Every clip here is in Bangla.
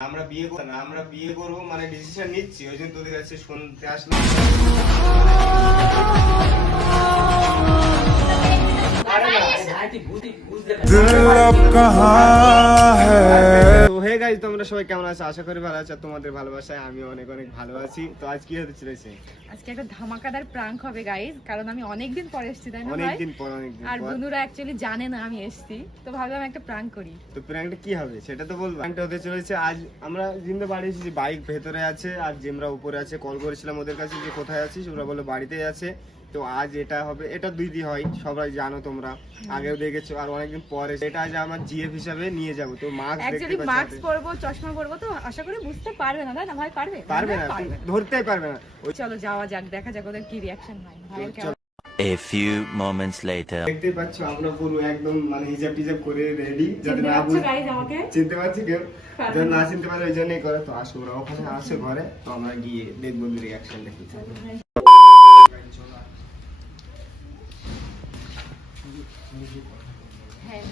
আমরা বিয়ে করবো মানে ডিসিশন নিচ্ছি, ওই জন্য তোদের কাছে শুনতে আসলাম। হে গাইস, তোমরা সবাই কেমন আছো? আশা করি ভালো আছো। তোমাদের ভালোবাসায় আমি অনেক অনেক ভালো আছি। তো আজ কি হতে চলেছে? আজকে একটা ধামাকাদার প্রাঙ্ক হবে গাইস, কারণ আমি অনেকদিন পর এসেছি, তাই না ভাই? অনেকদিন পর আর বন্ধুরা অ্যাকচুয়ালি জানে না আমি এসেছি, তো ভাবলাম একটা প্রাঙ্ক করি। তো প্র্যাঙ্কটা কি হবে সেটা তো বলবো। প্র্যাঙ্কটা হতে চলেছে, আজ আমরা জিন্দা বাড়ি এসেছি, বাইক ভেতরে আছে আর জিমরা উপরে আছে। কল করেছিলাম ওদের কাছে যে কোথায় আছিস, ওরা বললো বাড়িতেই আছে। তো আজ এটা হবে, এটা দিদি হয়, সবাই জানো তোমরা, আগেও দেখেছো। আর অনেকদিন পরে এটা আজ আমার জিএফ হিসাবে নিয়ে যাবো। তো মাস্ক অ্যাকচুয়ালি মাস্ক পরবো, চশমা পরবো, তো আশা করি বুঝতে পারবে না, তাই না ভাই? পারবে না, ধরতেই পারবে না। চলো যাওয়া যাক, দেখা যাক ওদের কি রিঅ্যাকশন হয়। ভাইয়ের কেমন? A few moments later. দেখতেই পাচ্ছ আমরা পুরো একদম মানে হিজাব টিজাব করে রেডি, যাতে না গাইস আমাকে চিনতে পারছি কেউ, যাতে না চিনতে পারে ওই জন্যই করে। তো আসো, ওরা ওখানে আসে ঘরে, তো আমরা গিয়ে দেখবো রিঅ্যাকশনটা কি থাকে। হ্যাঁ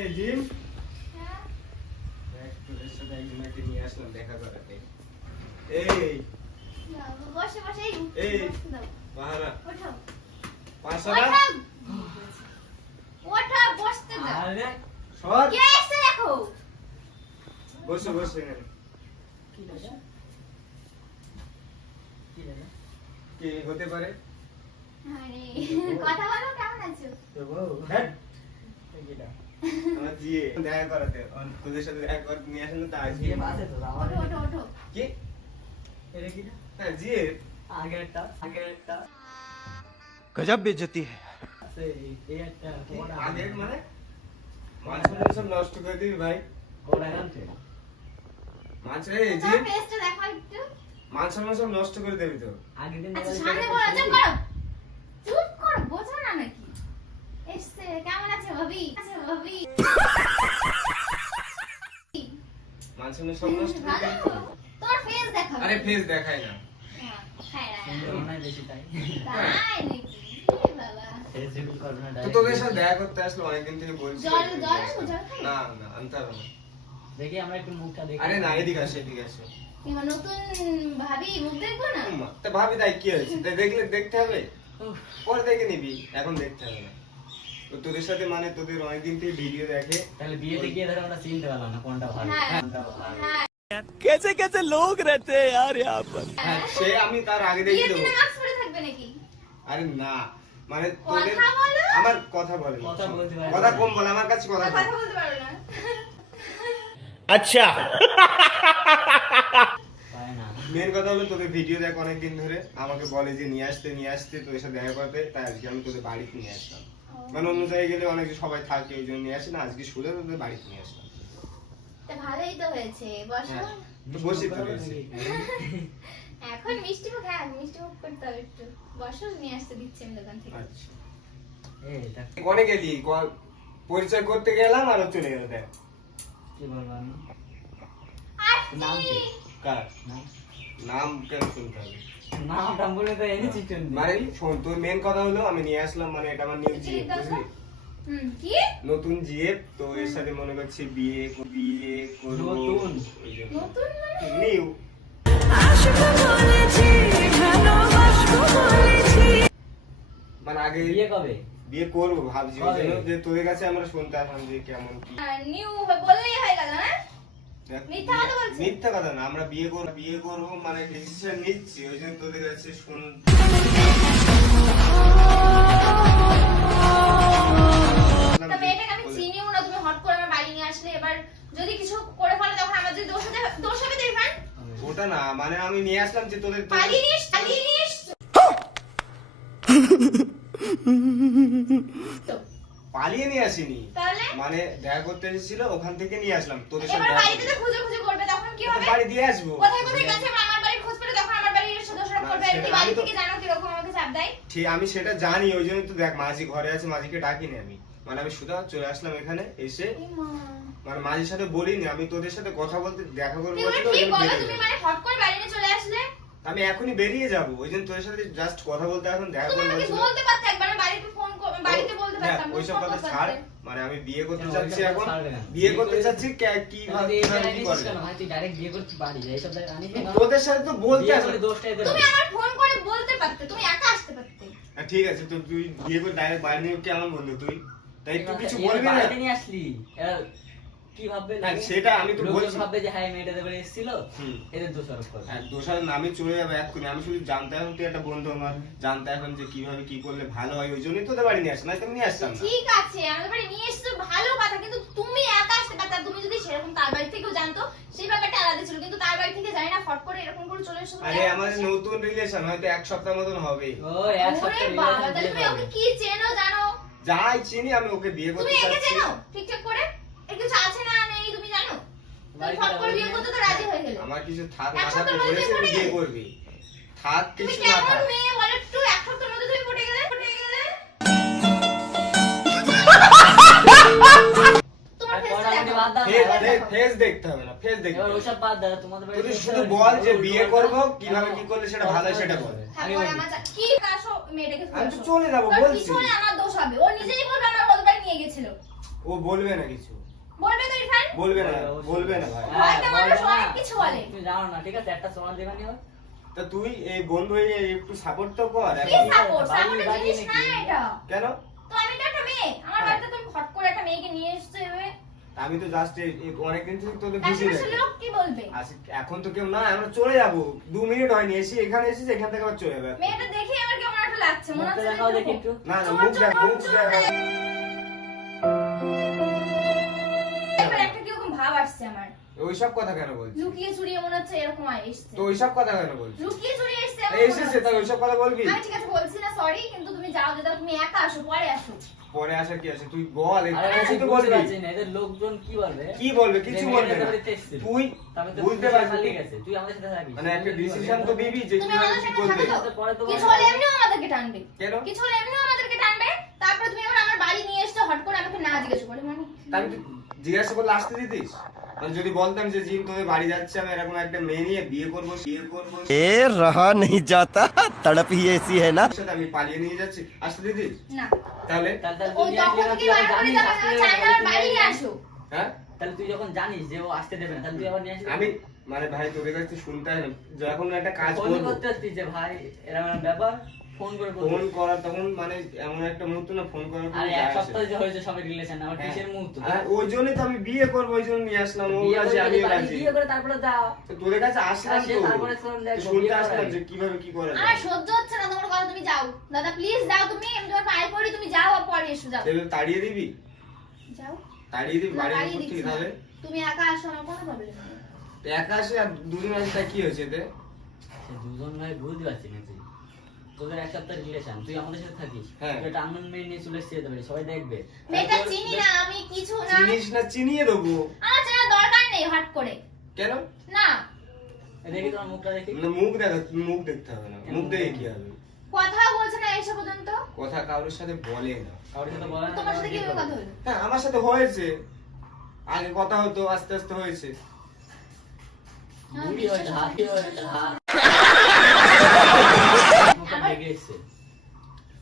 এই জিম, তোদের সাথে একজনকে নিয়ে আসলাম দেখা করাতে। এই বসে বসে এই বাহারা ওঠো পাঁচশোটা ওঠো বসতে দাও। আরে সর, কে এসে দেখো? বসে বসে এখানে। কি হতে পারে? আরে কথা বলো, কেমন আছো? হ্যাঁ আমার জিয়ে দেখা করাতে, তোদের সাথে দেখা করতে নিয়ে আসেন। তো আজকে ওঠো ওঠো ওঠো। কি হ্যাঁ জিয়ে गजब बेइज्जती है। আগে মানে মাছ সব নষ্ট করে দিবি ভাই। মাছ রে জি, তোমার ফেসটা দেখো একটু। মাছ সব নষ্ট করে দেবি তো। আচ্ছা সামনে বলো, চুপ করো চুপ করো, বোঝো না নাকি? এসছে, কেমন আছে ভাবি? ভাবি মাছ সব নষ্ট করে ভালো, দিবি তো। তোমার ফেস দেখো। আরে ফেস দেখাই না। হ্যাঁ তাই নাকি? এ বাবা, তো তোদের সাথে দেখা করতে আসলে অনেকদিন থেকে বলছি। জল আনবো, জল খাই? না না আনতে হবে না। দেখি আমরা একটু মুখটা দেখি। আরে না, এদিকে আসে এদিকে আসে। এবার নতুন ভাবি মুখ দেখবো না? উম্মা, তা ভাবি তাই কি হয়েছে? তাই দেখলে দেখতে হবে, পরে দেখে নিবি, এখন দেখতে হবে না। তো তোদের সাথে মানে তোদের অনেকদিন থেকে ভিডিও দেখে। তাহলে বিয়েতে গিয়ে ধরো আমরা চিনতে পারলাম না কোনটা ভালো হ্যাঁ। কোনটা ভালো। হ্যাঁ कैसे कैसे लोग रहते हैं यार यहाँ पर। হ্যাঁ সে আমি তার আগে দেখে বিয়ের দেবো। দিনে মাস্ক পরে থাকবে নাকি? আরে না মানে তোদের কথা বলো। আমার কথা বলে না। কথা বলতে পারে না। কথা কম বলে, আমার কাছে কথা কথা বলে। বলতে পারো না। अच्छा পারে না। মেন কথা হলো তোদের ভিডিও দেখ অনেকদিন ধরে, আমাকে বলে যে নিয়ে আসতে তোদের সাথে দেখা করতে, তাই আজকে আমি তোদের বাড়িতে নিয়ে আসলাম। মানে অন্য জায়গায় গেলে অনেক সবাই থাকে, ওই জন্য নিয়ে আসি না, আজকে শুলে তোদের বাড়িতে নিয়ে আসলাম। তা ভালোই তো হয়েছে, বসো। হ্যাঁ তো বসি তো রয়েছে। এখন মিষ্টি মুখ, হ্যাঁ মিষ্টি মুখ করতে হবে একটু। বসো, নিয়ে আসতে দিচ্ছি আমি দোকান থেকে। আচ্ছা এই দেখ কোনে গেলি? পরিচয় করতে গেলাম আর ও চলে গেল। দেখ কি বলবো আমি। নাম কি? কার নাম নাম কেন শুনতে হবে? নামটা বলে তো এনেছি চন্দি। মানে শোন, তোর মেন কথা হলো আমি নিয়ে আসলাম, মানে এটা আমার নিউ জিএফ, বুঝলি? কি? নতুন জিএফ, তো এর সাথে মনে করছি বিয়ে করবো। নতুন? ওই জন্য নতুন মানে? নিউ মানে আগে বিয়ে কবে? বিয়ে করবো ভাবছি, ওই কবে? জন্য যে তোদের কাছে আমরা শুনতে আসলাম যে কেমন কি। নিউ বললেই হয়ে গেল না? দেখ, মিথ্যা কথা বলছিস? মিথ্যা কথা না, আমরা বিয়ে করবো মানে ডিসিশন নিচ্ছি, ওই জন্য তোদের কাছে তা মেয়েটাকে আমি চিনিও না, তুমি হট করে আমার বাড়ি নিয়ে আসলে। এবার যদি কিছু করে ফেলো তখন আমার যদি দোষ হবে তো ইরফান? ওটা না, মানে আমি নিয়ে আসলাম যে তোদের পালিয়ে নিস তো। পালিয়ে নিয়ে আসিনি, তাহলে মানে দেখা করতে এসেছিল, ওখান থেকে নিয়ে আসলাম তোদের সাথে এবার দেখা বাড়িতে করতে। তো খুঁজে করবে, তখন কি হবে? বাড়ি দিয়ে আসবো। কোথায় কোথায় গেছে আমার বাড়ির খোঁজ পেলে তখন আমার বাড়ির এসে দোষারোপ না, করবে। সেটা এমনি আমি বাড়ি তো- থেকে জানো কিরকম আমাকে চাপ দেয়। আমি সেটা জানি, ওই জন্য তো দেখ মাঝি ঘরে আছে, মাঝিকে ডাকিনি আমি। মানে আমি সুধা চলে আসলাম এখানে এসে, এই মা, মানে মাঝির সাথে বলিনি, আমি তোদের সাথে কথা বলতে দেখা করবো তুমি বলছিল, ওই ঠিক জন্য বলো, বেরিয়ে তুমি যাবো। মানে হট করে বাড়ি নিয়ে চলে আসলে। আমি এখনই বেরিয়ে যাবো, ওই জন্য তোদের সাথে জাস্ট কথা বলতে এখন দেখা তুমি করবো আমাকে বলছিল। বলতে পারতে একবার, আমি বাড়িতে ফোন বাড়িতে বলতে দেখ, পারতাম। ওইসব কথা ছাড়, মানে আমি বিয়ে করতে কেন, চাচ্ছি ওইটা এখন, ছাড়বে না। বিয়ে করতে চাচ্ছি কি তাহলে এই ভাবে কি জায়গায় করবে? কেন ভাই, তুই ডাইরেক্ট বিয়ে করতে পারিস, এইসব জায়গায় আনিস না। তোদের সাথে তো বলতে বিয়ে আসলে করে দোষটা এদের তুমি আমার ফোন করে বলতে পারতে, তুমি একা আসতে পারতে। ঠিক আছে, তো তুই বিয়ে করে ডাইরেক্ট বাইরে নিয়ে কেমন বন্ধু তুই, তাই তুই কিছু এরা বলবি না? বাড়িতে নিয়ে আসলি, এরা কি ভাববে? না, সেটা আমি তো লোকজন বলছি। ভাববে যে হ্যাঁ মেয়েটা এবারে এসেছিল, হুম। এদের দোষারোপ করবে। দোষার নামে চলে যাবে এক্ষুনি। আমি শুধু জানতে এখন তুই একটা বন্ধু আমার, জানতে এখন যে কিভাবে কি করলে ভালো হয়, ওই জন্যই তোদের বাড়ি নিয়ে আসে, না তুমি নিয়ে আসতাম না। ঠিক আছে, আমাদের বাড়ি নিয়ে এসছো ভালো কথা, কিন্তু তুমি একা আসতে পারতে। আর তুমি যদি সেরকম তার বাড়ি থেকেও জানতো, সেই ব্যাপারটা আলাদা ছিল, কিন্তু তার বাড়ি থেকে জানি না ফট করে এরকম করে চলে এসো। আরে আমাদের নতুন রিলেশন, হয়তো এক সপ্তাহ মতন হবে। ও এক ওরে সপ্তাহ বাবা, relation তাহলে তুমি বিয়ে ওকে করবে। কি চেনো জানো? যাই চিনি আমি ওকে বিয়ে তুমি করতে একে চাচ্ছি। চেনো ঠিকঠাক করে? এর কিছু আছে না নেই তুমি জানো? তুমি বাড়িতে ফট করে বিয়ে বলবে। করতে তো রাজি হয়ে গেলে। আমার কিছু থাক এক না থাক সপ্তাহের মধ্যে বলেছে পটে বিয়ে গেলে? করবি, থাক তুমি কিছু না কেমন থাক। মেয়ে বলো একটু, এক সপ্তাহের মধ্যে তুমি পটে গেলে? তোমার আর ফেসটা পড়াশোনা দেখো। বাদ দাও না, ফেস দেখতে হবে না, ফেস দেখতে এবার হবে। ওসব বাদ দাও, তোমাদের বাড়িতে তুই এসে শুধু আর বল যে উল্টো বিয়ে পাল্টা করবো, কিভাবে কি করলে সেটা ভালো হয় সেটা বল। আমি তারপরে বলি। আমার কি কাশো মেয়েটাকে আমি তো ফেলছো? চলে যাবো তোর বলছি। পিছনে আমার দোষ হবে, ও নিজেই বলবে আমার ওদের বাড়ি নিয়ে গেছিল। ও বলবে না কিছু, বলবে তো ইরফান? বলবে না, বলবে না ভাই। হ্যাঁ, হয়তো মানুষ বলবে না। অনেক কিছু বলে। তুমি জানো না, ঠিক আছে, একটা সোনা দেবা নিও। তা তুই এই বন্ধু হয়ে একটু সাপোর্ট তো কর কি এখন। সাপোর্ট? বাড়ি সাপোর্টের বাড়ি জিনিস না নাকি? এটা। কেন? তো আমি তো একটা মেয়ে, আমার বাড়িতে তুমি ফট করে একটা মেয়েকে নিয়ে এসছো এভাবে। আমি তো জাস্ট অনেকদিন থেকে তোদের বুঝি আশেপাশের লোক কি বলবে? এখন তো কেউ না, আমরা চলে যাবো, 2 মিনিট হয়নি এসে এখানে এসেছি, এখান থেকে আবার চলে যাবে। মেয়েটা দেখে আমার কেমন একটা লাগছে, মনে মুখটা হচ্ছে দেখাও যে দেখি একটু। না না, চোর, মুখ দেখ, চোর, মুখ চোর। দেখ। এবার একটা কিরকম ভাব আসছে আমার, ওইসব কথা কেন বলছিস? লুকিয়ে চুরিয়ে মনে হচ্ছে এরকম এসছে। তো ওইসব কথা কেন বলছিস? লুকিয়ে চুরিয়ে এসছে এমন এই মনে এসেছে হচ্ছে। তাই ওইসব কথা বলবি? আমি ঠিক আছে বলছি না, সরি, কিন্তু তুমি যাও, যেটা তুমি একা আসো, পরে আসো। পরে আসা কি আছে, তুই বল, আরে একটু আমি তো বুঝতে বলবি। পারছি না, এদের লোকজন কি বলবে? কি বলবে? কিছু যে বলবে মেয়েটা না। বাড়িতে এসেছিল। তুই তবে তো বুঝতে তুই পারবি। খালি গেছে, তুই আমাদের সাথে থাকিস। মানে একটা ডিসিশন তো দিবি যে তুমি কিভাবে আমাদের কি সাথে করবে। থাকো তো? পরে তো কিছু বলবো। হলে এমনিও আমাদেরকে টানবে। কেন? কিছু হলে এমনিও আমাদেরকে টানবে। তারপরে তুমি এখন আমার বাড়ি নিয়ে এসছো হট করে, আমাকে না জিজ্ঞেস করে মানে। তা আমি তো জিজ্ঞাসা করলে আসতে দিতিস? মানে যদি বলতাম যে জিম তোদের বাড়ি যাচ্ছে, আমি এরকম একটা মেয়ে নিয়ে বিয়ে করবো, ए रहा नहीं जाता तड़प ही ऐसी है ना সাথে আমি পালিয়ে নিয়ে যাচ্ছি, আসতে দিতিস? না। তাহলে তাহলে ও তুই নিয়ে তখন আসবি না, থেকে তুই বার আবার করে জানিস যাবে, আসতে চাই দেবে না, না, আমার তুই বাড়ি নিয়ে নিয়ে আসবি। আসো। হ্যাঁ, তাহলে তুই যখন জানিস যে ও আসতে দেবে না, তাহলে তুই আবার নিয়ে আসবি। আমি মানে ভাই তোদের কাছে শুনতে হয় না, যখন একটা কাজ ফোন করবো, করতে আসছিস যে ভাই এরকম একটা ব্যাপার, ফোন করে বলতে ফোন করা তখন মানে এমন একটা মুহূর্ত না, ফোন করার কোনো আরে যায় এক আসে সপ্তাহ না। যে হয়েছে সবের রিলেশন, আমার হ্যাঁ। কিসের মুহূর্ত? আর ওই জন্যই তো আমি বিয়ে করবো, ওই জন্য নিয়ে আসলাম, ও বিয়ে কাছে করে আমিও বাড়ি রাজি। বিয়ে করে তারপরে যাও। তো তোদের কাছে আসলাম আর সে তো, তারপরে শোন দেখ, তো শুনতে বিয়ে আসলাম করাই। যে কিভাবে কি করা আমার যায়। সহ্য হচ্ছে না তোমার কথা, তুমি যাও। দাদা প্লিজ যাও, তুমি আমি তোমার পায়ে পড়ি, তুমি যাও আর পরে এসো, যাও। তাহলে তাড়িয়ে দিবি? যাও। তাড়িয়ে দিবি না, বাড়ির বাড়িয়ে উপর দিচ্ছি থেকে? না। তাহলে তুমি একা আসো, আমার কোনো প্রবলেম নেই। তো একা আসে আর দুদিন আসে, তাই কি হয়েছে এতে? সে দুজন ভাই বুঝতে পারছি না তুই। তোদের এক সপ্তাহ রিলেশন, তুই আমাদের সাথে থাকিস, হ্যাঁ। তুই একটা আননোন মেয়ে নিয়ে চলে এসেছিস যেতে পারি, সবাই দেখবে। মেয়েটা তারপর- চিনি না, আমি কিছু না। চিনিস না, চিনিয়ে দেবো। আমার চেনা দরকার নেই হট করে। কেন? না, দেখি তোমার মুখটা দেখি। না, মুখ দেখা, মুখ দেখতে হবে না, মুখ দেখে কি হবে? কথা বলছে না এসে পর্যন্ত। কথা কারোর সাথে বলে না। কারোর সাথে বলে না, তোমার সাথে কি কিভাবে করবে? কথা হলো? হ্যাঁ, আমার সাথে হয়েছে, আগে কথা হতো, আস্তে আস্তে হয়েছে। আমার বুড়ি বিশ্বাস হয়েছে, হচ্ছে হাতি না। হয়েছে, হাত। মুখটা লেগে এসছে।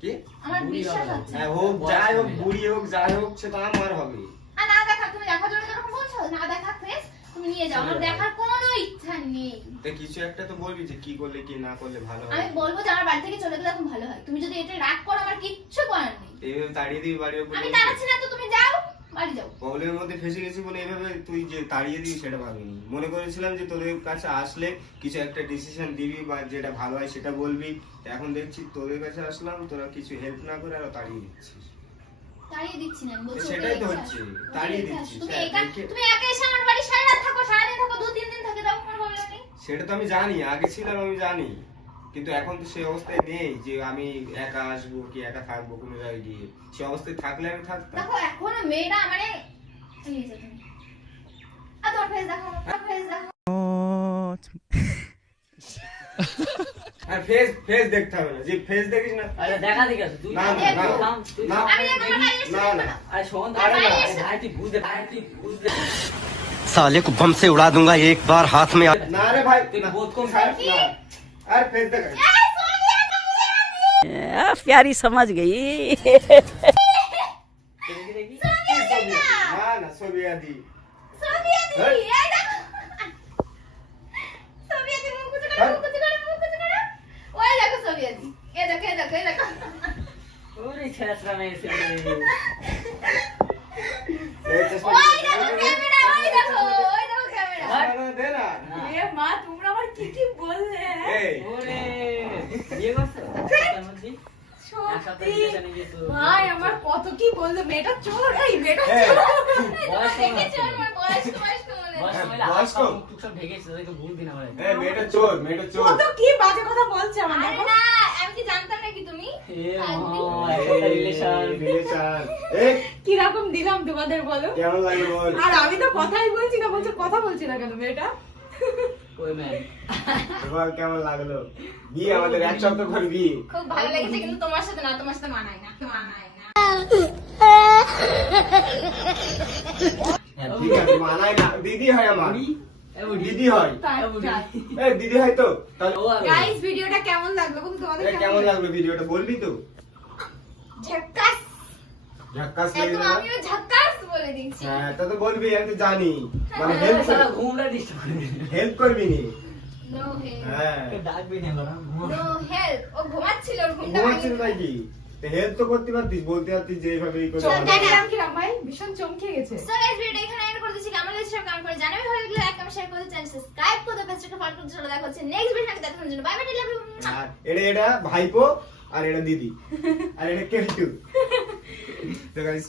কি? আমার বুড়ি বিশ্বাস হবে। হচ্ছে না। হ্যাঁ, হোক যাই হোক, বুড়ি হোক যাই হোক, সেটা আমার হবে। আর না দেখা, তুমি দেখার জন্য যখন বলছো না দেখা ফেস, তুমি নিয়ে যাও, আমার দেখার কোনো ইচ্ছা নেই। তা কিছু একটা তো বলবি যে কি করলে কি না করলে ভালো আমি হয়। বলবো যে আমার বাড়ি থেকে চলে গেলে এখন ভালো হয়। তুমি যদি এটা রাগ করো, আমার কিচ্ছু করার নেই। এইভাবে তাড়িয়ে দিবি বাড়ির উপর? আমি তাড়াচ্ছি না তো, তুমি যাও, বাড়ি যাও। প্রবলেমের মধ্যে ফেসে গেছি বলে এইভাবে তুই যে তাড়িয়ে দিবি সেটা ভাবিনি। মনে করেছিলাম যে তোদের কাছে আসলে কিছু একটা ডিসিশন দিবি বা যেটা ভালো হয় সেটা বলবি। এখন দেখছি তোদের কাছে আসলাম, তোরা কিছু হেল্প না করে আরো তাড়িয়ে দিচ্ছিস। তাড়িয়ে দিচ্ছি না, আমি বলছি সেটাই ওকে তো রেখে হচ্ছে, আসো। ওকে তাড়িয়ে রেখে আসো। দিচ্ছিস। তুমি হ্যাঁ, একা, রেখে- তুমি একা এসে আমার বাড়ি সারা রাত থাকো, সারাদিন থাকো, 2-3 দিন থেকে যাও, কোনো প্রবলেম নেই। সেটা তো আমি জানি, আগে ছিলাম আমি জানি, কিন্তু এখন তো সেই অবস্থায় নেই যে আমি একা আসবো কি একা থাকবো কোনো জায়গায় গিয়ে। সে অবস্থায় থাকলে আমি থাকতাম। দেখো এখনো মেয়েটা মানে এই যে তুমি। আর তোমার ফেস দেখো, তোমার ফেস দেখো। আর ফেস ফেস দেখতে হবে না, যে ফেস দেখিস না। আরে দেখা দেখে আসো, তুই না, থাম, না, তুই না, থাম, তুই না। থাম। আমি এখন আমার বাড়ি এসে না, দেখবো না। না। আরে শোন, আরে আরে না। ভাই তুই বুঝতে, ভাই তুই বুঝতে। साले को बम से उड़ा दूंगा एक बार हाथ में না রে ভাই, তুই না। বোধ কম ছাড়, না। আর ফেস দেখা। এই, সোনিয়া, তুমি জানো? प्यारी समझ गई দেখি দেখি। সোনিয়া, সোভিয়াদি সোভিয়াদি হ্যাঁ। এই দেখো সোভিয়াদি মুখ কুচু করে মুখ কুচু করে ওই দেখো সোভিয়াদি এই দেখো ওরে ছেঁচড়া মেয়ে ছেলে। এই চশমা ওই দেখো ক্যামেরা ওই দেখো ক্যামেরা দে না এ মা তোমরা আমার কি কি বললে এই ওরে বিয়ে করছো তার মধ্যে এক সপ্তাহ সত্যি রিলেশন গেছো। ভাই আমার কত কি বললো মেয়েটা চোর এই মেয়েটা এই, চোর বয়স কম দেখেছো আছে। আমার বয়স্ক মনে বয়স হ্যাঁ, কম হলে বয়স হাত পা কম। মুখ টুক সব ঢেকেছে, ওদেরকে ভুল দিন আমার। এই মেয়েটা চোর কত কি বাজে কথা বলছে আমার আরে না আমি কি জানতাম নাকি তুমি এ মা, একটা রিলেশন। রিলেশন এই কি রকম দিলাম তোমাদের বলো কেমন লাগে বল আর আমি তো কথাই বলছি না বলছে কথা বলছি না কেন মেয়েটা ওই ম্যান বল কেমন লাগলো বিয়ে আমাদের এক সপ্তাহ পর বিয়ে খুব ভালো লেগেছে কিন্তু তোমার সাথে মানায় না ঠিক আছে মানায় না দিদি হয় আমার দিদি হয় এই দিদি হয় তো তাহলে গাইস ভিডিওটা কেমন লাগলো কিন্তু তোমাদের এই কেমন লাগলো ভিডিওটা বলবি তো ঝক্কাস ঝাক্কাস একদম লাগলো না আমিও ঝক্কাস বলে দিচ্ছি হ্যাঁ তা তো বলবি আমি তো জানি মানে হেল্প সারা ঘুমটা ডিস্টার্ব করে দিল। হেল্প করবি নি নো হেল্প হ্যাঁ ডাকবি না বড় নো হেল্প ও ঘুমাচ্ছিল ওর ঘুমটা ঘুমাচ্ছিল ভাঙিনি। নাকি হেল্প তো করতে পারতিস বলতে পারতিস যে এইভাবে এই করে চমকে গেলাম কিরাম ভাই ভীষণ চমকে গেছে So guys, ভিডিওটা এখানে এন্ড করে দিচ্ছি। কেমন লেগেছে সব কমেন্ট করে জানাবে। ভালো লাগলে লাইক কমেন্ট শেয়ার করতে চ্যানেল সাবস্ক্রাইব করতে পেজটাকে ফলো করতে চলে দেখা হচ্ছে নেক্সট ভিডিওতে দেখার জন্য বাই বাই লাভ ইউ আর এটা ভাইপো আর এটা দিদি আর এটা কেলটু তো গাইস